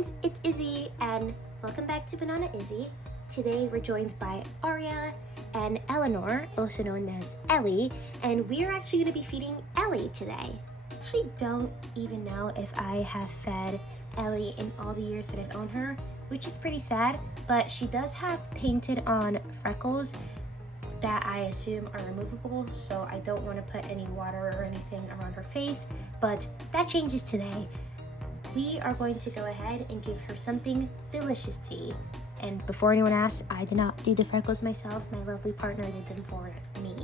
friends, it's Izzy and welcome back to Banana Izzy. Today we're joined by Aria and Eleanor, also known as Ellie, and we are actually going to be feeding Ellie today. I actually don't even know if I have fed Ellie in all the years that I've owned her, which is pretty sad, but she does have painted on freckles that I assume are removable, so I don't want to put any water or anything around her face, but that changes today. We are going to go ahead and give her something delicious to eat. And before anyone asks, I did not do the freckles myself. My lovely partner did them for me.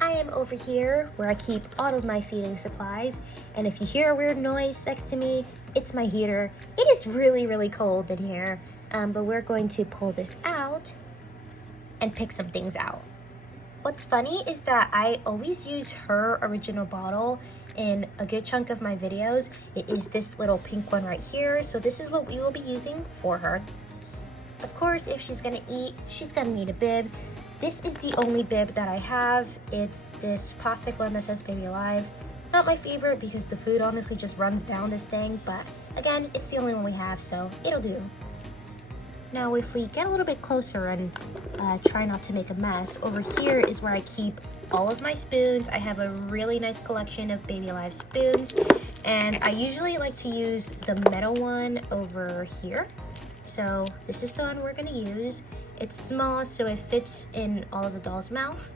I am over here where I keep all of my feeding supplies. And if you hear a weird noise next to me, it's my heater. It is really, really cold in here. But we're going to pull this out and pick some things out. What's funny is that I always use her original bottle in a good chunk of my videos. It is this little pink one right here, so this is what we will be using for her. Of course, if she's gonna eat, she's gonna need a bib. This is the only bib that I have. It's this plastic one that says Baby Alive. Not my favorite because the food honestly just runs down this thing, but again, it's the only one we have, so it'll do. Now, if we get a little bit closer and try not to make a mess, over here is where I keep all of my spoons. I have a really nice collection of Baby Alive spoons, and I usually like to use the metal one over here. So this is the one we're gonna use. It's small, so it fits in all of the doll's mouth.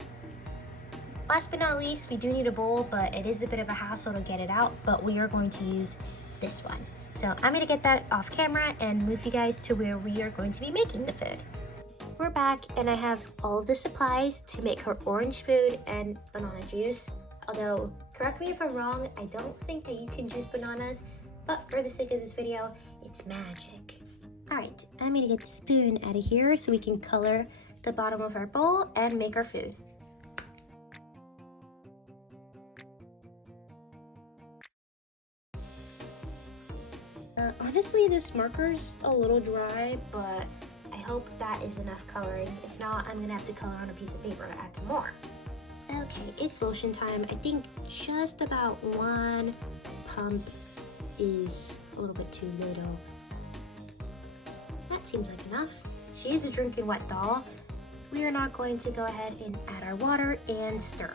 Last but not least, we do need a bowl, but it is a bit of a hassle to get it out, but we are going to use this one. So I'm gonna get that off camera and move you guys to where we are going to be making the food. We're back and I have all of the supplies to make her orange food and banana juice. Although, correct me if I'm wrong, I don't think that you can juice bananas, but for the sake of this video, it's magic. All right, I'm gonna get the spoon out of here so we can color the bottom of our bowl and make our food. Honestly, this marker's a little dry, but I hope that is enough coloring. If not, I'm gonna have to color on a piece of paper to add some more. Okay, it's lotion time. I think just about one pump is a little bit too little. That seems like enough. She is a drinking wet doll. We are not going to go ahead and add our water and stir.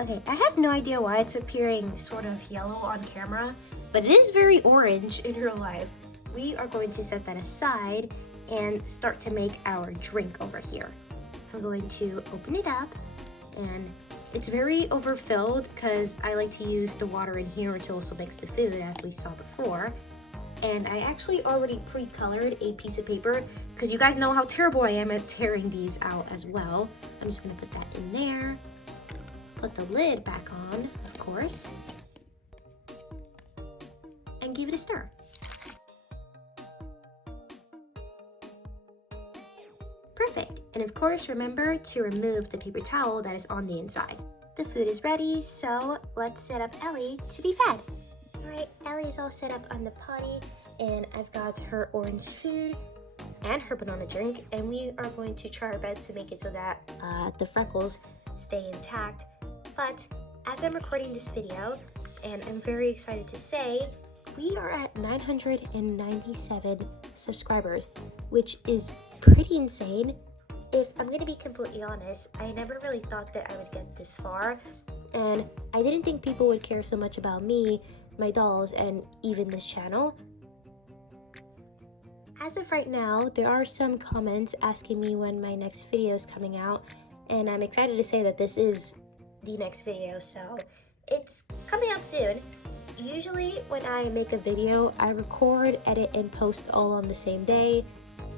Okay, I have no idea why it's appearing sort of yellow on camera, but it is very orange in real life. We are going to set that aside and start to make our drink over here. I'm going to open it up, and it's very overfilled because I like to use the water in here to also mix the food, as we saw before. And I actually already pre-colored a piece of paper because you guys know how terrible I am at tearing these out as well. I'm just gonna put that in there. Put the lid back on, of course, and give it a stir. Perfect, and of course remember to remove the paper towel that is on the inside. The food is ready, so let's set up Ellie to be fed. Alright, Ellie is all set up on the potty, and I've got her orange food and her banana drink, and we are going to try our best to make it so that the freckles stay intact. But as I'm recording this video, and I'm very excited to say, we are at 997 subscribers, which is pretty insane. If I'm gonna be completely honest, I never really thought that I would get this far, and I didn't think people would care so much about me, my dolls, and even this channel. As of right now, there are some comments asking me when my next video is coming out, and I'm excited to say that this is the next video, so it's coming out soon. Usually when I make a video, I record, edit, and post all on the same day.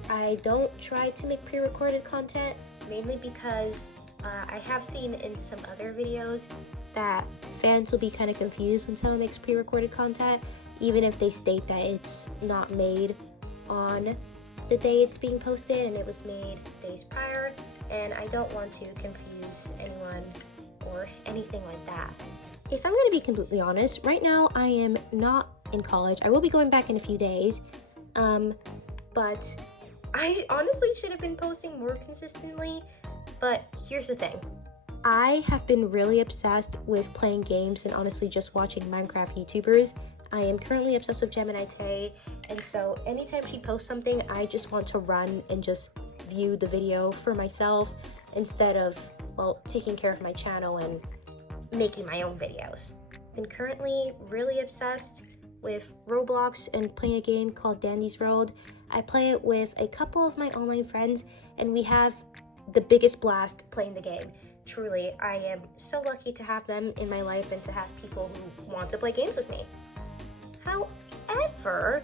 I don't try to make pre-recorded content, mainly because I have seen in some other videos that fans will be kind of confused when someone makes pre-recorded content. even if they state that it's not made on the day it's being posted and it was made days prior, and I don't want to confuse anyone or anything like that. If I'm going to be completely honest, right now I am not in college. I will be going back in a few days, but I honestly should have been posting more consistently. But here's the thing. I have been really obsessed with playing games and honestly just watching Minecraft YouTubers. I am currently obsessed with Gemini Tay, and so anytime she posts something, I just want to run and just view the video for myself instead of, well, taking care of my channel and making my own videos. I'm currently really obsessed with Roblox and playing a game called Dandy's World. I play it with a couple of my online friends, and we have the biggest blast playing the game. Truly, I am so lucky to have them in my life and to have people who want to play games with me. However,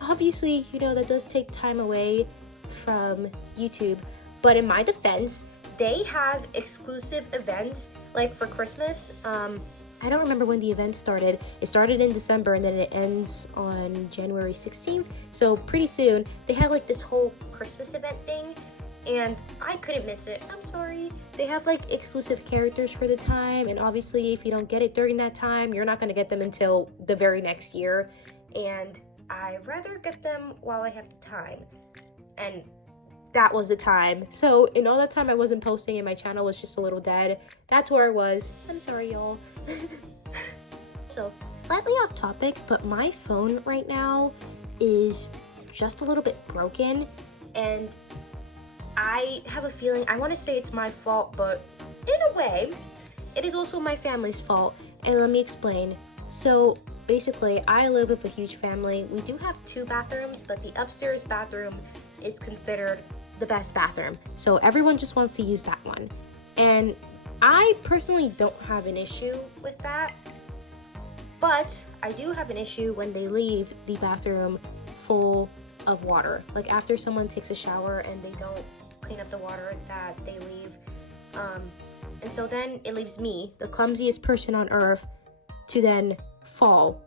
obviously, that does take time away from YouTube, but in my defense, they have exclusive events, like for Christmas. I don't remember when the event started. It started in December and then it ends on January 16th. So pretty soon, they have like this whole Christmas event thing, and I couldn't miss it. I'm sorry. They have like exclusive characters for the time, and obviously if you don't get it during that time, you're not gonna get them until the very next year. And I'd rather get them while I have the time. And that was the time. So in all that time I wasn't posting and my channel was just a little dead. That's where I was. I'm sorry, y'all. So slightly off topic, but my phone right now is just a little bit broken, and I have a feeling, I want to say it's my fault, but in a way, it is also my family's fault. And let me explain. So basically, I live with a huge family. We do have 2 bathrooms, but the upstairs bathroom is considered the best bathroom. So everyone just wants to use that one. And I personally don't have an issue with that. But I do have an issue when they leave the bathroom full of water. Like after someone takes a shower and they don't clean up the water that they leave. And so then it leaves me, the clumsiest person on earth, to then fall,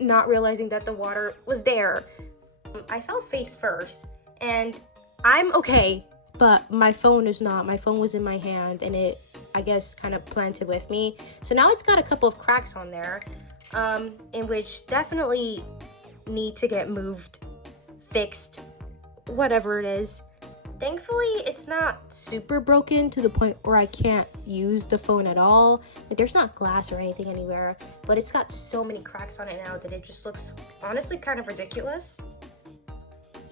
not realizing that the water was there. I fell face first, and I'm okay, but my phone is not. My phone was in my hand, and it, I guess, kind of planted with me. So now it's got a couple of cracks on there, in which definitely need to get moved, fixed, whatever it is. Thankfully, it's not super broken to the point where I can't use the phone at all. Like, there's not glass or anything anywhere, but it's got so many cracks on it now that it just looks honestly kind of ridiculous.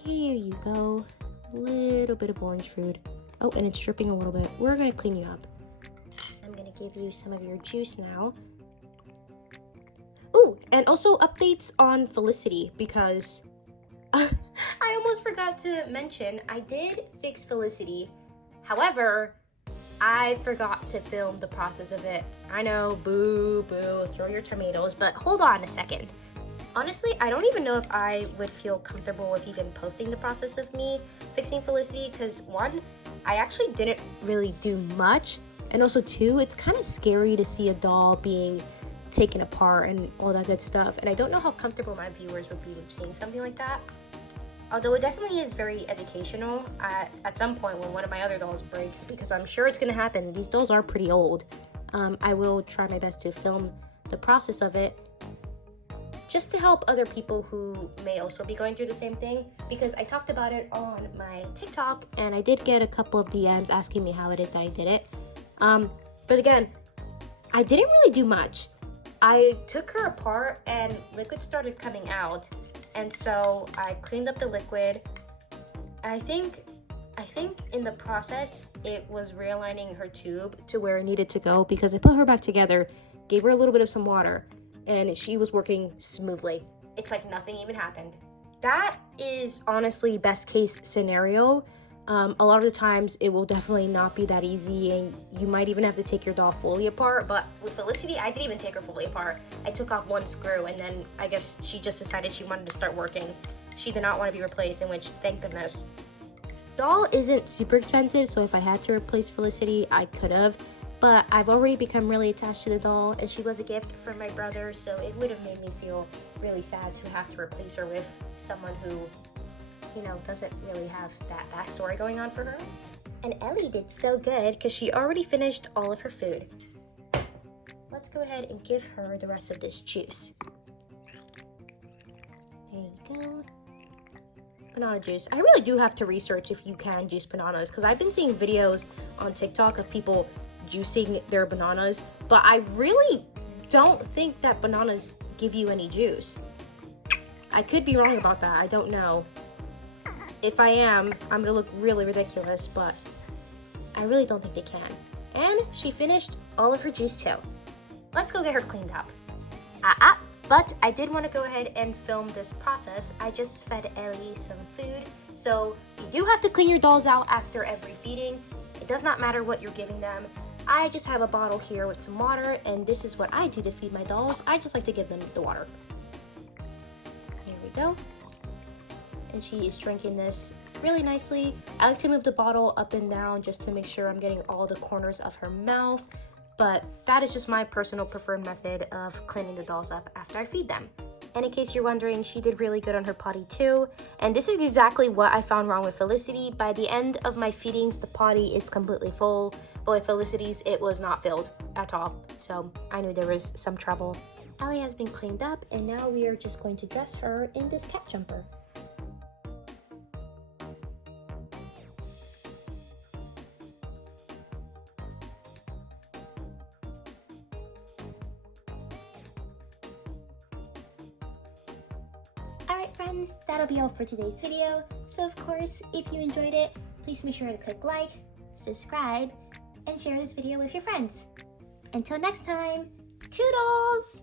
Here you go. A little bit of orange food. Oh, and it's dripping a little bit. We're gonna clean you up. I'm gonna give you some of your juice now. Ooh, and also updates on Felicity, because I almost forgot to mention, I did fix Felicity. However, I forgot to film the process of it. I know, boo, throw your tomatoes, but hold on a second. Honestly, I don't even know if I would feel comfortable with even posting the process of me fixing Felicity, because 1, I actually didn't really do much, and also 2, it's kind of scary to see a doll being taken apart and all that good stuff, and I don't know how comfortable my viewers would be with seeing something like that. Although it definitely is very educational at some point when one of my other dolls breaks, because I'm sure it's going to happen. These dolls are pretty old. I will try my best to film the process of it, just to help other people who may also be going through the same thing, because I talked about it on my TikTok, and I did get a couple of DMs asking me how it is that I did it. But again, I didn't really do much. I took her apart and liquid started coming out. And so I cleaned up the liquid. I think in the process, it was realigning her tube to where it needed to go, because I put her back together, gave her a little bit of some water, and she was working smoothly. It's like nothing even happened. That is honestly best case scenario. A lot of the times it will definitely not be that easy, and you might even have to take your doll fully apart. But with Felicity, I didn't even take her fully apart. I took off 1 screw, and then I guess she just decided she wanted to start working. She did not want to be replaced, in which, thank goodness. Doll isn't super expensive, so if I had to replace Felicity, I could have. but I've already become really attached to the doll, and she was a gift from my brother, so it would have made me feel really sad to have to replace her with someone who, you know, doesn't really have that backstory going on for her. And Ellie did so good because she already finished all of her food. Let's go ahead and give her the rest of this juice. There you go. Banana juice. I really do have to research if you can juice bananas, because I've been seeing videos on TikTok of people juicing their bananas, but I really don't think that bananas give you any juice. I could be wrong about that. I don't know. If I am, I'm gonna look really ridiculous, but I really don't think they can. And she finished all of her juice too. Let's go get her cleaned up. But I did want to go ahead and film this process. I just fed Ellie some food. So you do have to clean your dolls out after every feeding. It does not matter what you're giving them. I just have a bottle here with some water, and this is what I do to feed my dolls. I just like to give them the water. Here we go. And she is drinking this really nicely. I like to move the bottle up and down just to make sure I'm getting all the corners of her mouth. But that is just my personal preferred method of cleaning the dolls up after I feed them. And in case you're wondering, she did really good on her potty too. And this is exactly what I found wrong with Felicity. By the end of my feedings, the potty is completely full. But with Felicity's, it was not filled at all. So I knew there was some trouble. Ellie has been cleaned up, and now we are just going to dress her in this cat jumper. Alright friends, that'll be all for today's video. So of course, if you enjoyed it, please make sure to click like, subscribe, and share this video with your friends. Until next time, toodles!